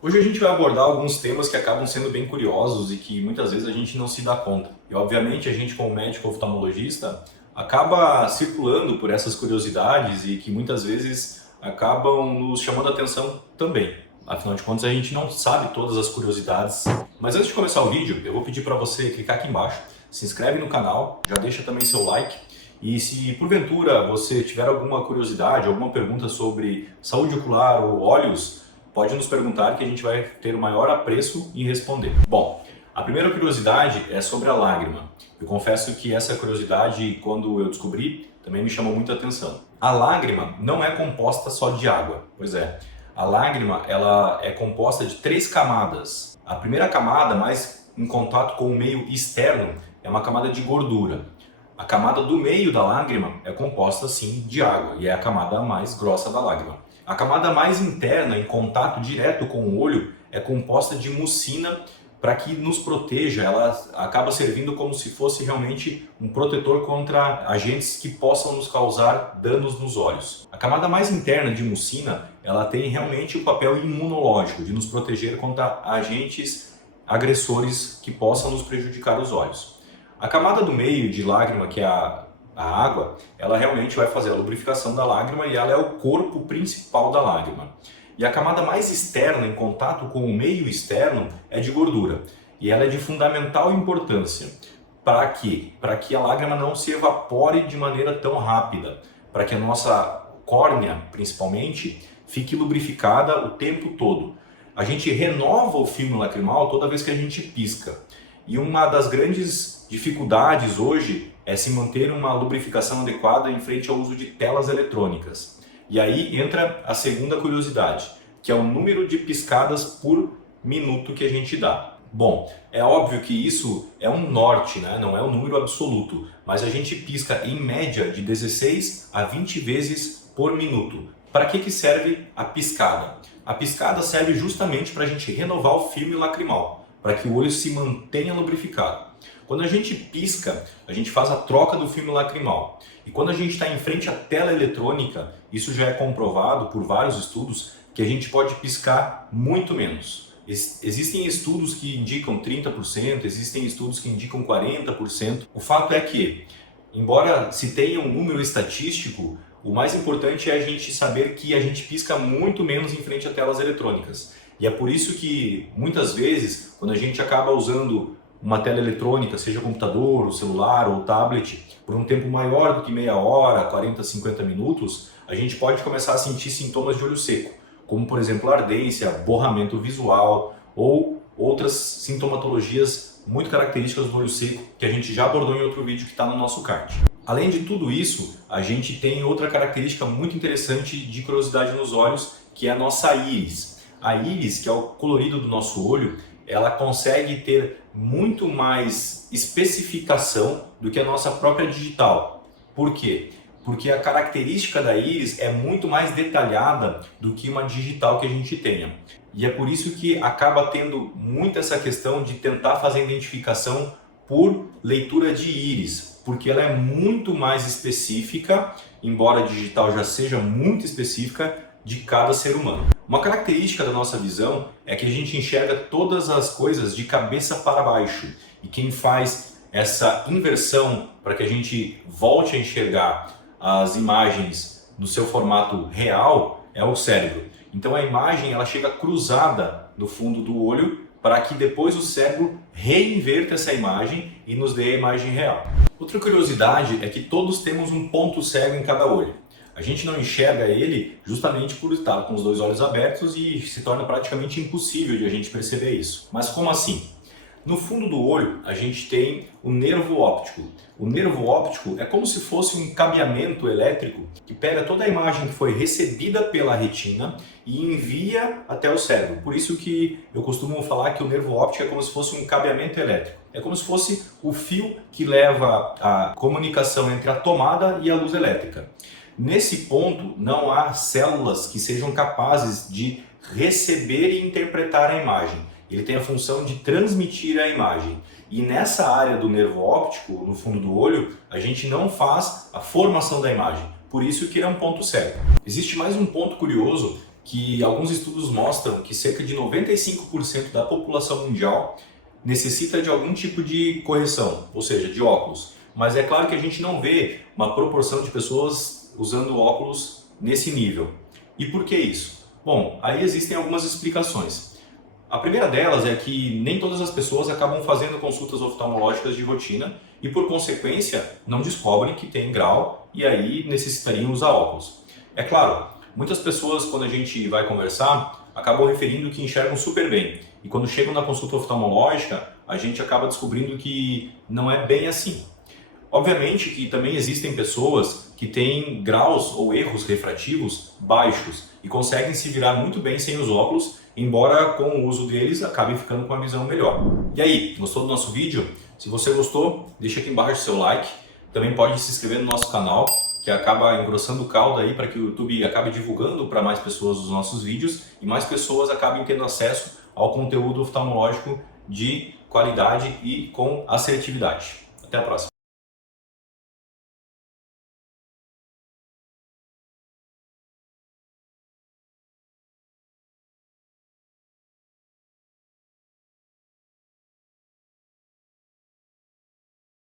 Hoje a gente vai abordar alguns temas que acabam sendo bem curiosos e que muitas vezes a gente não se dá conta. E obviamente a gente, como médico oftalmologista, acaba circulando por essas curiosidades e que muitas vezes acabam nos chamando a atenção também. Afinal de contas, a gente não sabe todas as curiosidades. Mas antes de começar o vídeo, eu vou pedir para você clicar aqui embaixo, se inscreve no canal, já deixa também seu like. E se porventura você tiver alguma curiosidade, alguma pergunta sobre saúde ocular ou olhos, pode nos perguntar que a gente vai ter o maior apreço em responder. Bom, a primeira curiosidade é sobre a lágrima. Eu confesso que essa curiosidade, quando eu descobri, também me chamou muita atenção. A lágrima não é composta só de água. Pois é, a lágrima ela é composta de 3 camadas. A primeira camada, mais em contato com o meio externo, é uma camada de gordura. A camada do meio da lágrima é composta, sim, de água e é a camada mais grossa da lágrima. A camada mais interna, em contato direto com o olho, é composta de mucina para que nos proteja. Ela acaba servindo como se fosse realmente um protetor contra agentes que possam nos causar danos nos olhos. A camada mais interna de mucina, ela tem realmente o papel imunológico, de nos proteger contra agentes agressores que possam nos prejudicar os olhos. A camada do meio de lágrima, que é a água, ela realmente vai fazer a lubrificação da lágrima e ela é o corpo principal da lágrima. E a camada mais externa, em contato com o meio externo, é de gordura. E ela é de fundamental importância. Para quê? Para que a lágrima não se evapore de maneira tão rápida. Para que a nossa córnea, principalmente, fique lubrificada o tempo todo. A gente renova o filme lacrimal toda vez que a gente pisca. E uma das grandes dificuldades hoje é se manter uma lubrificação adequada em frente ao uso de telas eletrônicas. E aí entra a segunda curiosidade, que é o número de piscadas por minuto que a gente dá. Bom, é óbvio que isso é um norte, né? Não é um número absoluto, mas a gente pisca em média de 16 a 20 vezes por minuto. Para que serve a piscada? A piscada serve justamente para a gente renovar o filme lacrimal, para que o olho se mantenha lubrificado. Quando a gente pisca, a gente faz a troca do filme lacrimal. E quando a gente está em frente à tela eletrônica, isso já é comprovado por vários estudos, que a gente pode piscar muito menos. Existem estudos que indicam 30%, existem estudos que indicam 40%. O fato é que, embora se tenha um número estatístico, o mais importante é a gente saber que a gente pisca muito menos em frente a telas eletrônicas. E é por isso que, muitas vezes, quando a gente acaba usando uma tela eletrônica, seja computador, ou celular ou tablet, por um tempo maior do que meia hora, 40, 50 minutos, a gente pode começar a sentir sintomas de olho seco, como por exemplo ardência, borramento visual ou outras sintomatologias muito características do olho seco que a gente já abordou em outro vídeo que está no nosso card. Além de tudo isso, a gente tem outra característica muito interessante de curiosidade nos olhos, que é a nossa íris. A íris, que é o colorido do nosso olho, ela consegue ter muito mais especificação do que a nossa própria digital. Por quê? Porque a característica da íris é muito mais detalhada do que uma digital que a gente tenha. E é por isso que acaba tendo muito essa questão de tentar fazer a identificação por leitura de íris, porque ela é muito mais específica, embora a digital já seja muito específica, de cada ser humano. Uma característica da nossa visão é que a gente enxerga todas as coisas de cabeça para baixo. E quem faz essa inversão para que a gente volte a enxergar as imagens no seu formato real é o cérebro. Então a imagem ela chega cruzada no fundo do olho para que depois o cérebro reinverta essa imagem e nos dê a imagem real. Outra curiosidade é que todos temos um ponto cego em cada olho. A gente não enxerga ele justamente por estar com os dois olhos abertos e se torna praticamente impossível de a gente perceber isso. Mas como assim? No fundo do olho a gente tem o nervo óptico. O nervo óptico é como se fosse um cabeamento elétrico que pega toda a imagem que foi recebida pela retina e envia até o cérebro. Por isso que eu costumo falar que o nervo óptico é como se fosse um cabeamento elétrico. É como se fosse o fio que leva a comunicação entre a tomada e a luz elétrica. Nesse ponto, não há células que sejam capazes de receber e interpretar a imagem. Ele tem a função de transmitir a imagem. E nessa área do nervo óptico, no fundo do olho, a gente não faz a formação da imagem. Por isso que ele é um ponto cego. Existe mais um ponto curioso, que alguns estudos mostram que cerca de 95% da população mundial necessita de algum tipo de correção, ou seja, de óculos. Mas é claro que a gente não vê uma proporção de pessoas usando óculos nesse nível. E por que isso? Bom, aí existem algumas explicações. A primeira delas é que nem todas as pessoas acabam fazendo consultas oftalmológicas de rotina e, por consequência, não descobrem que tem grau e aí necessitariam usar óculos. É claro, muitas pessoas, quando a gente vai conversar, acabam referindo que enxergam super bem. E quando chegam na consulta oftalmológica, a gente acaba descobrindo que não é bem assim. Obviamente que também existem pessoas que têm graus ou erros refrativos baixos e conseguem se virar muito bem sem os óculos, embora com o uso deles acabem ficando com a visão melhor. E aí, gostou do nosso vídeo? Se você gostou, deixa aqui embaixo seu like. Também pode se inscrever no nosso canal, que acaba engrossando o caldo aí para que o YouTube acabe divulgando para mais pessoas os nossos vídeos e mais pessoas acabem tendo acesso ao conteúdo oftalmológico de qualidade e com assertividade. Até a próxima!